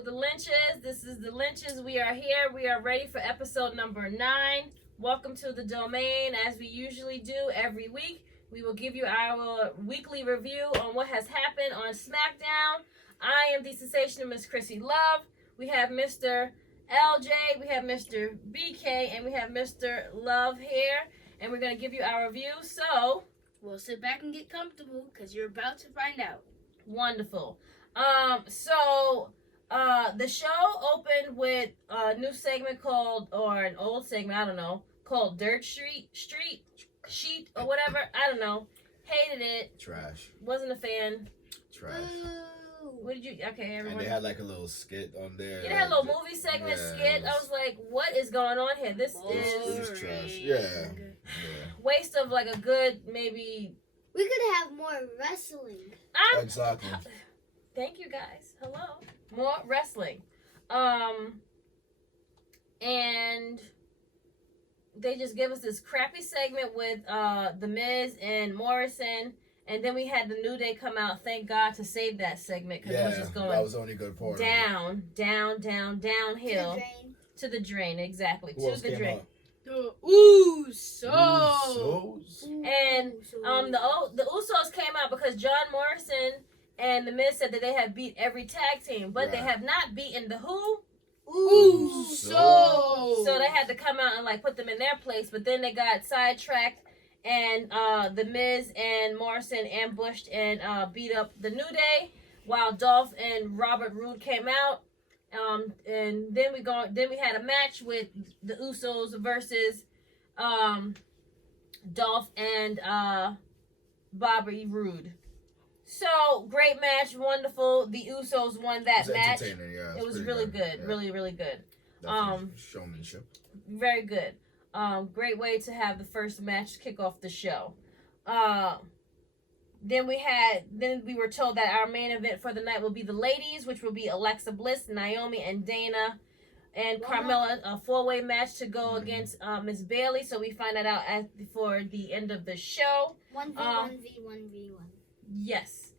with the Lynchs. This is the Lynchs. We are here. We are ready for episode number 9. Welcome to the domain. As we usually do every week, we will give you our weekly review on what has happened on SmackDown. I am the sensational Miss Chrissy Love. We have Mr. LJ, we have Mr. BK, and we have Mr. Love here. And we're going to give you our review. So, we'll sit back and get comfortable because you're about to find out. Wonderful. The show opened with a new segment called, or an old segment, I don't know, called Dirt Sheet, or whatever. I don't know. Hated it. Trash. Wasn't a fan. Trash. What did you, okay, everyone. And they had like a little skit on there. Yeah, they had a little movie segment skit. I was like, what is going on here? This is trash. Yeah. Waste of like a good, maybe. We could have more wrestling. Exactly. Thank you guys. Hello. More wrestling. And they just give us this crappy segment with The Miz and Morrison. And then we had the New Day come out, thank God, to save that segment. Because it was just going that was the only good part. Downhill. To the drain, exactly. Who else came out? The Usos. And the Usos came out because John Morrison and The Miz said that they have beat every tag team, but they have not beaten the who? Usos. So they had to come out and like put them in their place, but then they got sidetracked, and The Miz and Morrison ambushed and beat up the New Day, while Dolph and Robert Roode came out. And then we had a match with the Usos versus Dolph and Bobby Roode. So great match, wonderful. The Usos won that match. Yeah, it was really good, yeah. really good. Showmanship. Very good. Great way to have the first match kick off the show. Then we were told that our main event for the night will be the ladies, which will be Alexa Bliss, Naomi, and Dana, and Carmella, a 4-way match to go against Miss Bailey. So we find that out before the end of the show. 1v1v1v1. Yes.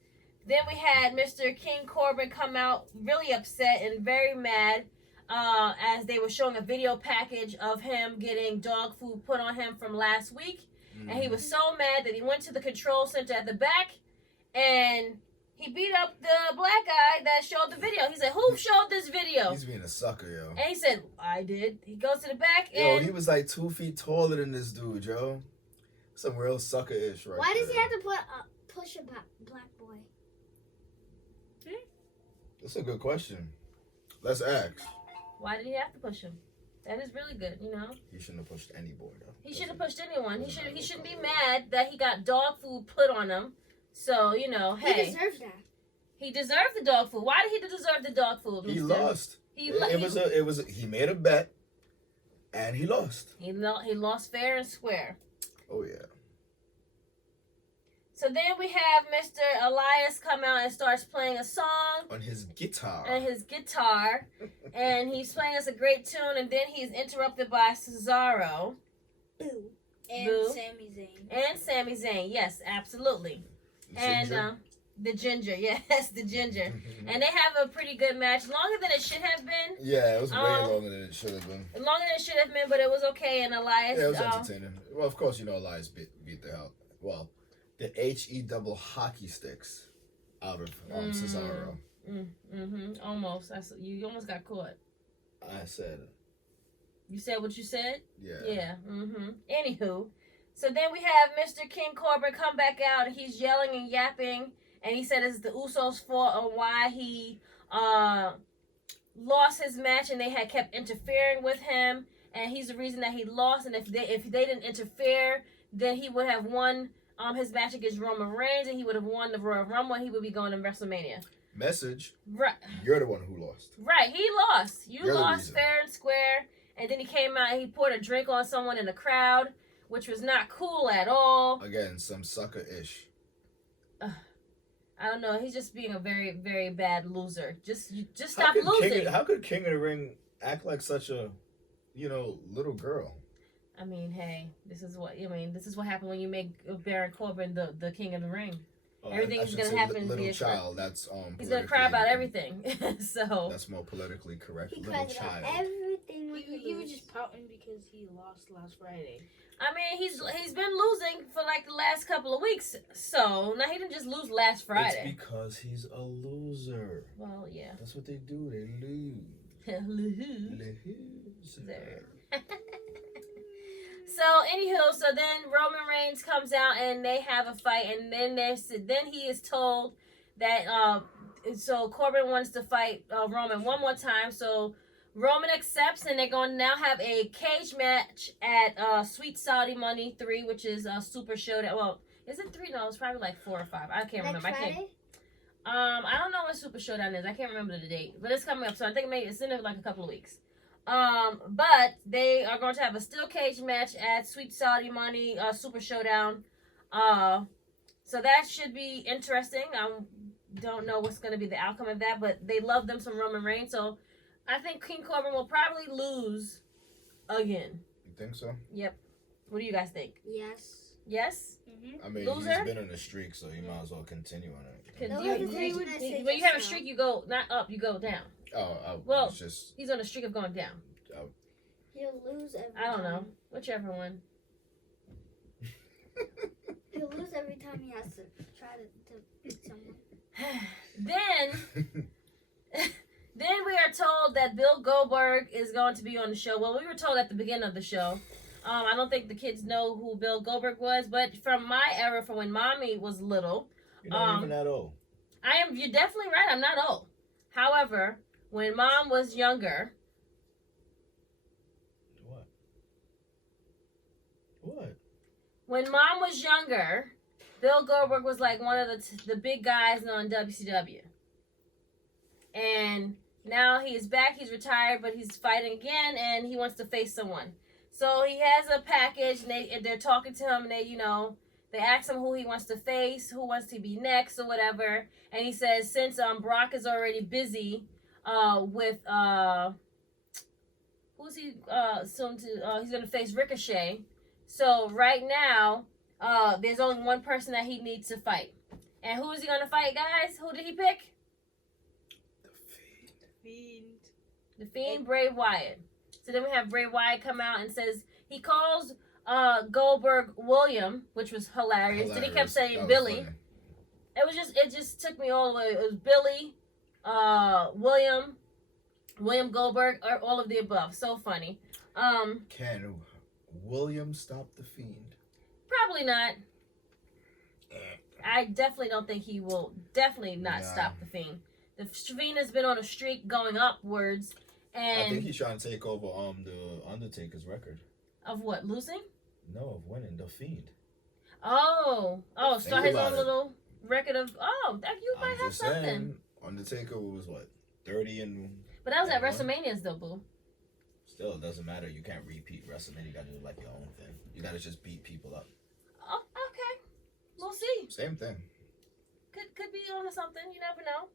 Then we had Mr. King Corbin come out really upset and very mad as they were showing a video package of him getting dog food put on him from last week. And he was so mad that he went to the control center at the back and he beat up the black guy that showed the video. He said, who showed this video? He's being a sucker, yo. And he said, I did. He goes to the back and... Yo, he was like 2 feet taller than this dude, yo. Some real sucker-ish right Why there. does he have to push a black boy? That's a good question. Let's ask. Why did he have to push him? That is really good, you know. He shouldn't have pushed any boy, though. He shouldn't have pushed anyone. He shouldn't be mad that he got dog food put on him. So, you know, hey. He deserves that. He deserved the dog food. Why did he deserve the dog food, Mr.? He lost. He made a bet and he lost. He lost fair and square. Oh yeah. So then we have Mr. Elias come out and starts playing a song. On his guitar. And he's playing us a great tune, and then he's interrupted by Cesaro. Boo. And Sami Zayn, yes, absolutely. Ginger. And the Ginger, yes, the Ginger. And they have a pretty good match, longer than it should have been. Yeah, it was way longer than it should have been. Longer than it should have been, but it was okay, and Elias... Yeah, it was entertaining. Well, of course, you know Elias beat the hell... Well... the HE double hockey sticks out of Cesaro. Almost. You almost got caught. I said it. You said what you said? Yeah. Yeah. Anywho. So then we have Mr. King Corbin come back out. And he's yelling and yapping. And he said it's the Usos' fault on why he lost his match. And they had kept interfering with him. And he's the reason that he lost. And if they didn't interfere, then he would have won... his match against Roman Reigns, and he would have won the Royal Rumble, and he would be going to WrestleMania. Message. Right. You're the one who lost. Right. He lost. You're lost fair and square. And then he came out and he poured a drink on someone in the crowd, which was not cool at all. Again, some sucker-ish. I don't know. He's just being a very, very bad loser. Just stop losing. How could King of the Ring act like such a, little girl? I mean, hey, this is what happened when you make Baron Corbin the King of the Ring. Everything I is should gonna say happen Little via child. That's He's gonna cry about politically- everything. So That's more politically correct. He Little cries about child. everything when He was just pouting because he lost last Friday. I mean, he's been losing for like the last couple of weeks. So now he didn't just lose last Friday. It's because he's a loser. Well, yeah. That's what they do. They lose. Loser. Loser. So anywho, so then Roman Reigns comes out and they have a fight, and then then he is told that so Corbin wants to fight Roman one more time. So Roman accepts, and they're going to now have a cage match at Sweet Saudi Money 3, which is Super Showdown. Well, is it 3? No, it's probably like 4 or 5. I can't remember. I can't. I don't know what Super Showdown is. I can't remember the date, but it's coming up. So I think maybe it's in like a couple of weeks. But they are going to have a steel cage match at Sweet Saudi Money Super Showdown. So that should be interesting. I don't know what's going to be the outcome of that, but they love them some Roman Reigns. So I think King Corbin will probably lose again. You think so? Yep. What do you guys think? Yes. Yes? I mean, Loser? he's been on a streak, so he might as well continue on it. No, You, because they wouldn't say when you have a just streak, you go not up, you go down. Well, Well, he's on a streak of going down. He'll lose every I don't time. know. Whichever one. He'll lose every time he has to try to beat someone. Then we are told that Bill Goldberg is going to be on the show. Well, we were told at the beginning of the show. I don't think the kids know who Bill Goldberg was, but from my era, from when Mommy was little, You're not even that old. you're definitely right. I'm not old. However, when Mom was younger, What? when Mom was younger, Bill Goldberg was like one of the big guys on WCW. And now he is back. He's retired, but he's fighting again, and he wants to face someone. So he has a package, and they're talking to him, and they ask him who he wants to face, who wants to be next, or whatever. And he says, since Brock is already busy with who's he soon to he's gonna face Ricochet. So right now, there's only one person that he needs to fight. And who is he gonna fight, guys? Who did he pick? The Fiend, Bray Wyatt. So then we have Bray Wyatt come out and says he calls Goldberg William, which was hilarious. Then he kept saying Billy. Funny. It just took me all the way. It was Billy, William Goldberg, or all of the above. So funny. Can William stop the Fiend? Probably not. I definitely don't think he will. Definitely not Nah. stop the Fiend. The Fiend has been on a streak going upwards, I think and he's trying to take over the Undertaker's record. of what, losing? No, of winning the Fiend. Oh, start Think his about own it. little record of. Oh, that you might I'm have just something. saying, Undertaker was what, 30 and But that was at Yeah. WrestleManias though, boo. still it doesn't matter. You can't repeat WrestleMania. You gotta do like your own thing. You gotta just beat people up. Oh, okay. We'll see. Same thing. Could be on something. You never know.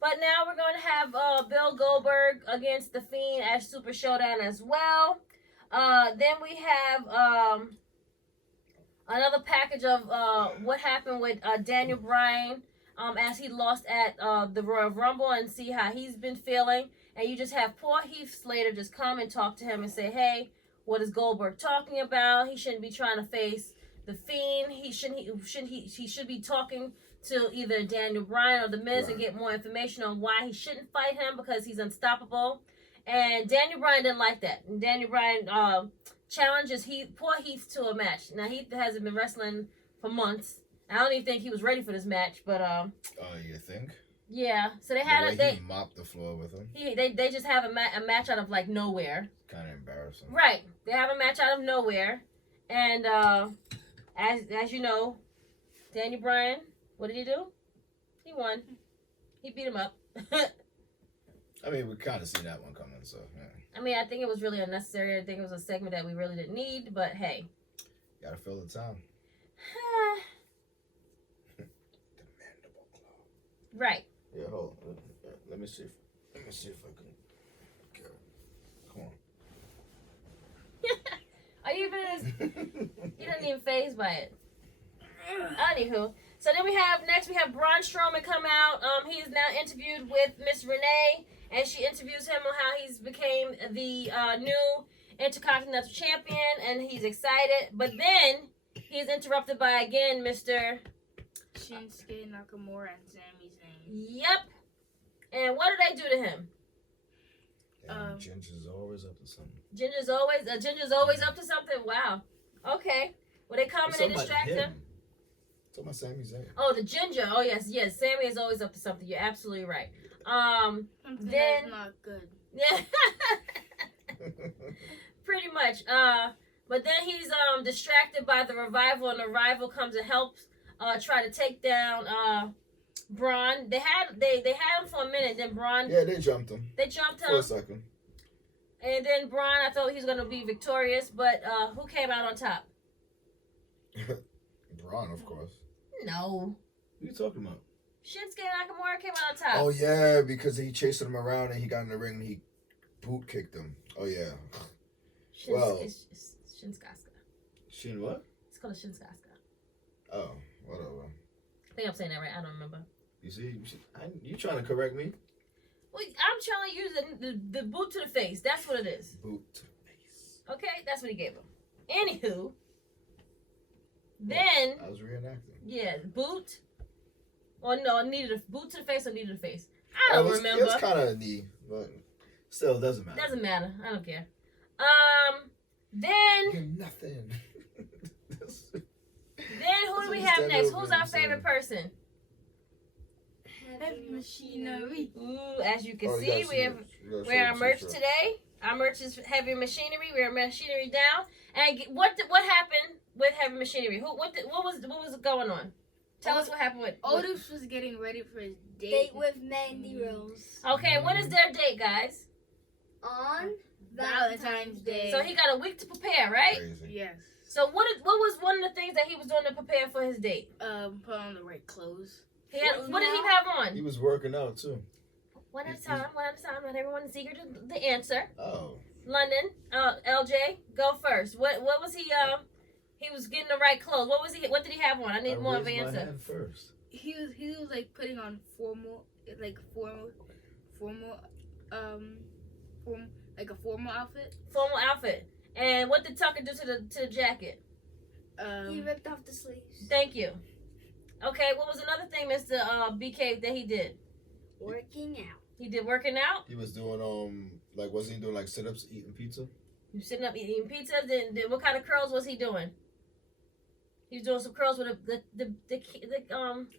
But now we're going to have Bill Goldberg against The Fiend at Super Showdown as well. Then we have another package of what happened with Daniel Bryan as he lost at the Royal Rumble, and see how he's been feeling. And you just have poor Heath Slater just come and talk to him and say, hey, what is Goldberg talking about? He shouldn't be trying to face The Fiend. He should be talking to either Daniel Bryan or The Miz and get more information on why he shouldn't fight him, because he's unstoppable. And Daniel Bryan didn't like that. And Daniel Bryan challenges poor Heath to a match. Now, Heath hasn't been wrestling for months. I don't even think he was ready for this match, but Oh, you think? yeah. So they The had way he mopped the floor with him. they just have a match out of like nowhere. Kind of embarrassing. Right. They have a match out of nowhere, and as you know, Daniel Bryan, what did he do? He won. He beat him up. I mean, we kind of see that one coming, so yeah. I mean, I think it was really unnecessary. I think it was a segment that we really didn't need, but hey. Gotta fill the time. The mandible claw. Right. Yeah, hold on. Let me see if I can get it. Come Are you even? on. You didn't even phased by it. Anywho, So then we have Braun Strowman come out. He is now interviewed with Miss Renee, and she interviews him on how he's became the new Intercontinental Champion, and he's excited. But then he's interrupted by again Mr. Shinsuke Nakamura and Sami Zayn. Yep. And what did they do to him? Ginger's always up to something. Ginger's always up to something. Wow. Okay. Well, they come and they distract him. Talking about Sami Zayn. Oh, the Ginger. Oh, yes. Sammy is always up to something. You're absolutely right. Something then that's not good. yeah, pretty much. But then he's distracted by the Revival, and the Revival comes and helps try to take down Braun. They had him for a minute. Then Braun. Yeah, they jumped him. They jumped For a him. second. And then Braun, I thought he was gonna be victorious, but who came out on top? Braun, of course. No. What are you talking about? Shinsuke Nakamura came out on top. Oh, yeah, because he chased him around and he got in the ring and he boot kicked him. Oh, yeah. Well. It's Shinskaska. Shin what? It's called a Shinskaska. Oh, whatever. I think I'm saying that right. I don't remember. You see, you trying to correct me? Well, I'm trying to use the boot to the face. That's what it is. Boot to the face. Okay, that's what he gave him. Anywho, then I was reenacting. yeah, boot. Or no, needed a boot to the face or knee to the face. I don't remember. It was kind of a knee, but still, it doesn't matter. Doesn't matter. I don't care. Then You're nothing. then who do we have next? Who's our favorite person? Heavy Machinery. Ooh, as you can Oh, see, we're our merch today. Our merch is Heavy Machinery. We're Machinery down. And what happened with Heavy Machinery? What was going on? Tell us what happened with Otis was getting ready for his Date with Mandy Rose Okay, what is their date, guys? on Valentine's Day. So he got a week to prepare, right? Crazy. Yes. So what was one of the things that he was doing to prepare for his date? Put on the right clothes. What did he have on? He was working out too. One at a time. Let everyone is eager to the answer. Oh. London, LJ, go first. What was he? He was getting the right clothes. What did he have on? I need more of an raised my answer. hand first. He was like putting on formal like a formal outfit. Formal outfit. And what did Tucker do to the jacket? He ripped off the sleeves. Thank you. Okay, what was another thing, Mr. BK, that he did? Working out. He did working out. He was doing wasn't he doing like sit-ups, eating pizza? He was sitting up eating pizza. Then what kind of curls was he doing? He was doing some curls with the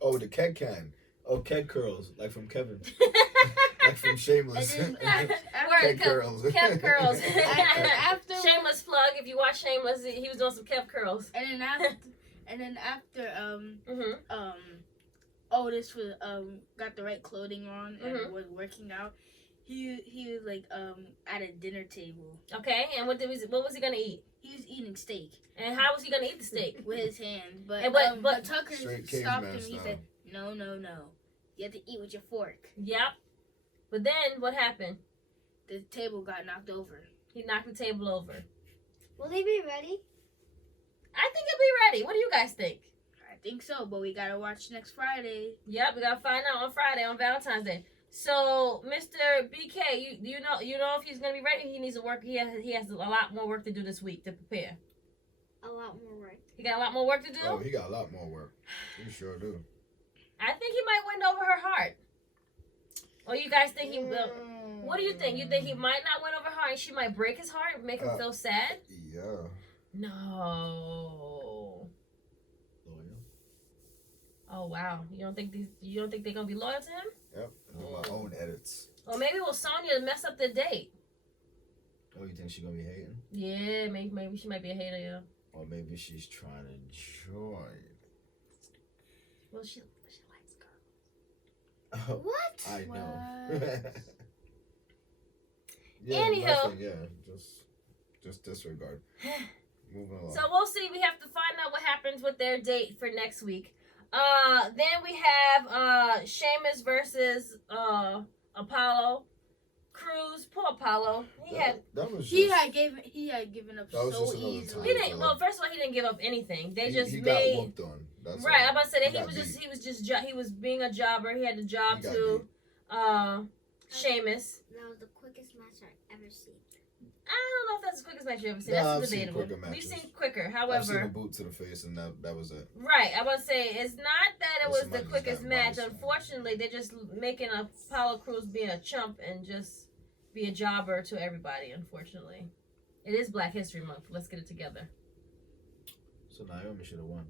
Oh, the keg can. Oh, keg curls, like from Kevin, like from Shameless. Keg curls. Kev curls. After Shameless plug. If you watch Shameless, he was doing some Kev curls. and then after Otis was got the right clothing on and was working out. He was like at a dinner table. Okay, and what was he gonna eat? He was eating steak. And how was he gonna eat the steak? With his hands, but but Tucker Straight stopped him. caveman He style. said, "No, you have to eat with your fork." Yep. But then what happened? The table got knocked over. He knocked the table over. Will they be ready? I think he'll be ready. What do you guys think? I think so, but we gotta watch next Friday. Yep, we gotta find out on Friday on Valentine's Day. So, Mr. BK, you know if he's gonna be ready. He needs to work. He has a lot more work to do this week to prepare. A lot more work. He got a lot more work to do. Oh, he got a lot more work. He sure do. I think he might win over her heart. Or you guys think he will? What do you think? You think he might not win over her and she might break his heart and make him feel sad? Yeah. No. Loyal. Oh wow. You don't think they're gonna be loyal to him? Yep. My own edits. Or maybe will Sonya mess up the date? Oh, you think she's gonna be hating? Yeah, maybe she might be a hater, yeah. Or maybe she's trying to join. Well, she likes girls. Oh, What? I know. What? Yeah, Anyhow. nothing, yeah, just disregard. Moving along. So we'll see. We have to find out what happens with their date for next week. Then we have Sheamus versus Apollo Crews. Poor Apollo. He had He had given up That was so just another easily. time. he didn't. Well, first of all, he didn't give up anything. They he just got made. whooped on. That's right. all. I'm about to say that He he was being a jobber. He had a job He got to Sheamus. That was the quickest match I've ever seen. I don't know if that's the quickest match you've ever seen. Nah, That's I've seen debatable. quicker We've matches. seen quicker. I've seen a However, boot to the face, and that was it. right. I was say it's not that it Or was somebody the just quickest got match. body slammed. Unfortunately, they're just making Apollo Crews being a chump and just be a jobber to everybody. Unfortunately, it is Black History Month. Let's get it together. So Naomi should have won.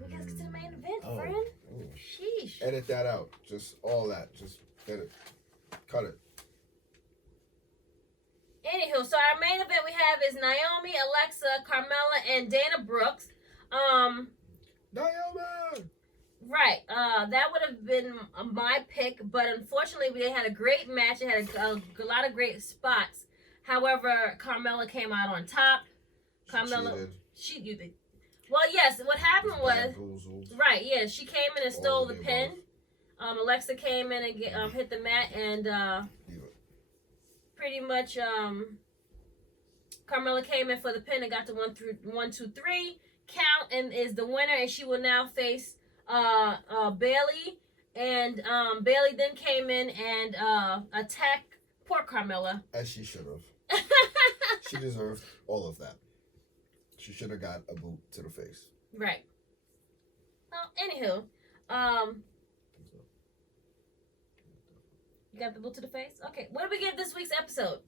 We gotta get to the main event, Oh. friend. Ooh. Sheesh. Edit that out. Just all that. Just get it. Cut it. Anywho, so our main event we have is Naomi, Alexa, Carmella, and Dana Brooks. Naomi! Right. That would have been my pick, but unfortunately, they had a great match. It had a lot of great spots. However, Carmella came out on top. Carmella, you think? Well, yes. What happened was, right? Yeah, she came in and stole the pin. Alexa came in and hit the mat, and pretty much Carmella came in for the pin and got the 1, 2, 3 count, and is the winner. And she will now face Bailey, and Bailey then came in and attacked poor Carmella. As she should have. She deserved all of that. She should have got a boot to the face. Right. Well, anywho, you got the boot to the face? Okay. What did we give this week's episode?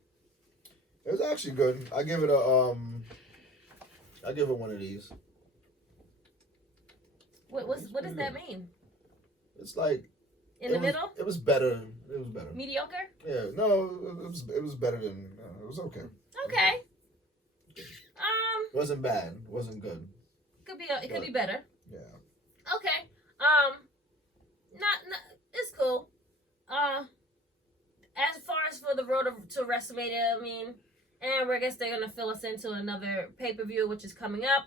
It was actually good. I give it one of these. What does that mean? It's like In the middle? It was better. It was better. Mediocre? Yeah. No, it was better than. It was okay. Okay. It wasn't bad. It wasn't good. It could be better. Yeah. Okay. Not it's cool. As far as for the road to WrestleMania, I mean, and I guess they're gonna fill us into another pay-per-view, which is coming up.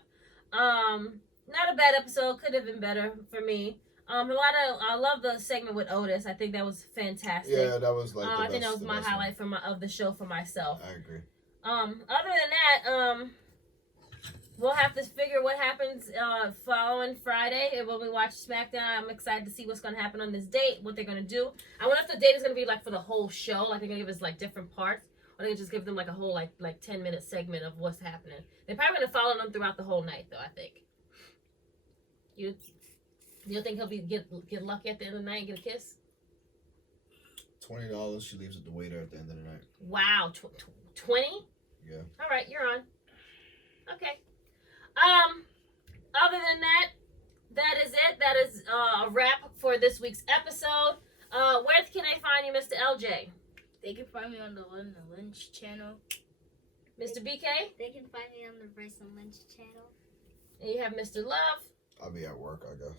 Not a bad episode. Could have been better for me. I love the segment with Otis. I think that was fantastic. Yeah, that was like. I think that was my highlight of the show for myself. I agree. Other than that, we'll have to figure what happens following Friday when we watch SmackDown. I'm excited to see what's going to happen on this date, what they're going to do. I wonder if the date is going to be like for the whole show, like they're going to give us like different parts, or they just give them like a whole like 10-minute segment of what's happening. They're probably going to follow them throughout the whole night, though. I think. You think he'll get lucky at the end of the night and get a kiss? $20. She leaves with the waiter at the end of the night. Wow, 20? Yeah. All right, you're on. Okay. Other than that, that is it. That is a wrap for this week's episode. Where can they find you, Mr. LJ? They can find me on the Lynchs channel. Mr. BK? They can find me on the Bryce and Lynch channel. And you have Mr. Love. I'll be at work, I guess.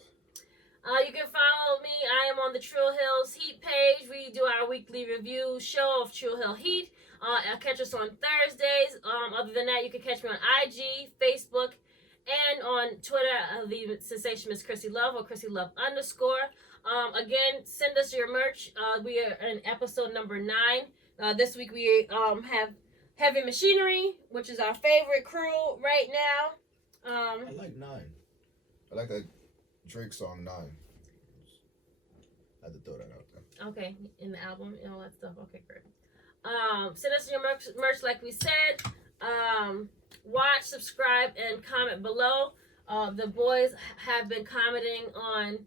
You can follow me. I am on the True Hills Heat page. We do our weekly review show of True Hill Heat. Catch us on Thursdays. Other than that, you can catch me on IG, Facebook, and on Twitter. The sensation is Chrissy Love or Chrissy Love _. Again, send us your merch. We are in episode number 9. This week we have Heavy Machinery, which is our favorite crew right now. I like 9. I like that Drake song 9. I had to throw that out there. Okay, in the album and all that stuff. Okay, great. Send us your merch like we said. Watch, subscribe, and comment below. The boys have been commenting on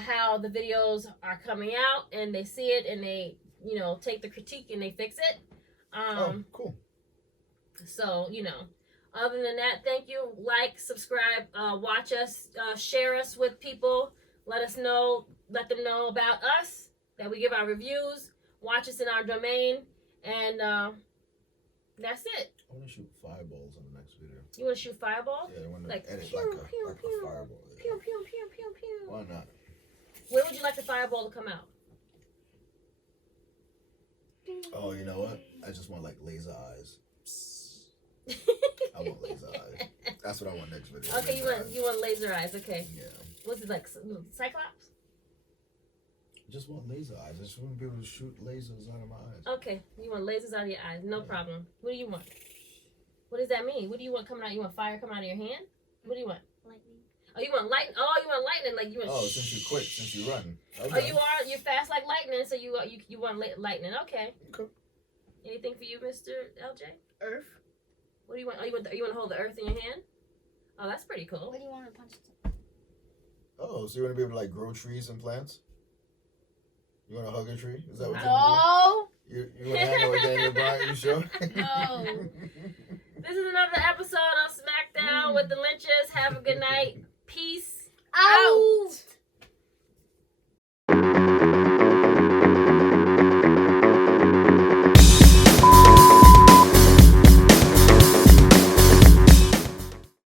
how the videos are coming out, and they see it, and they, take the critique and they fix it. Cool. So, other than that, thank you. Like, subscribe, watch us, share us with people. Let them know about us, that we give our reviews. Watch us in our domain, and that's it. I want to shoot fireballs on the next video. You want to shoot fireballs? Yeah, I want to Like, edit pew, like pew, a pew. fireball. Yeah. Pew, pew, pew, pew, pew. Why not? Where would you like the fireball to come out? Oh, you know what? I just want like laser eyes. I want laser eyes. That's what I want next video. Okay, you want laser eyes. Okay. Yeah. What's it like? Cyclops? I just want laser eyes. I just want to be able to shoot lasers out of my eyes. Okay, you want lasers out of your eyes. No problem. What do you want? What does that mean? What do you want coming out? You want fire coming out of your hand? What do you want? Lightning. Oh, you want lightning? Oh, you want lightning? Like you want? Oh, since you quit, since you run. Oh, Okay. you're fast like lightning, so you want lightning? Okay. Okay. Anything for you, Mr. LJ? Earth. What do you want? Oh, you want to hold the earth in your hand? Oh, that's pretty cool. What do you want to punch? Oh, so you want to be able to like grow trees and plants? You want to hug a tree? Is that what No. you want to hang out with Daniel Bryan? You sure? No. This is another episode of SmackDown with the Lynchs. Have a good night. Peace Out.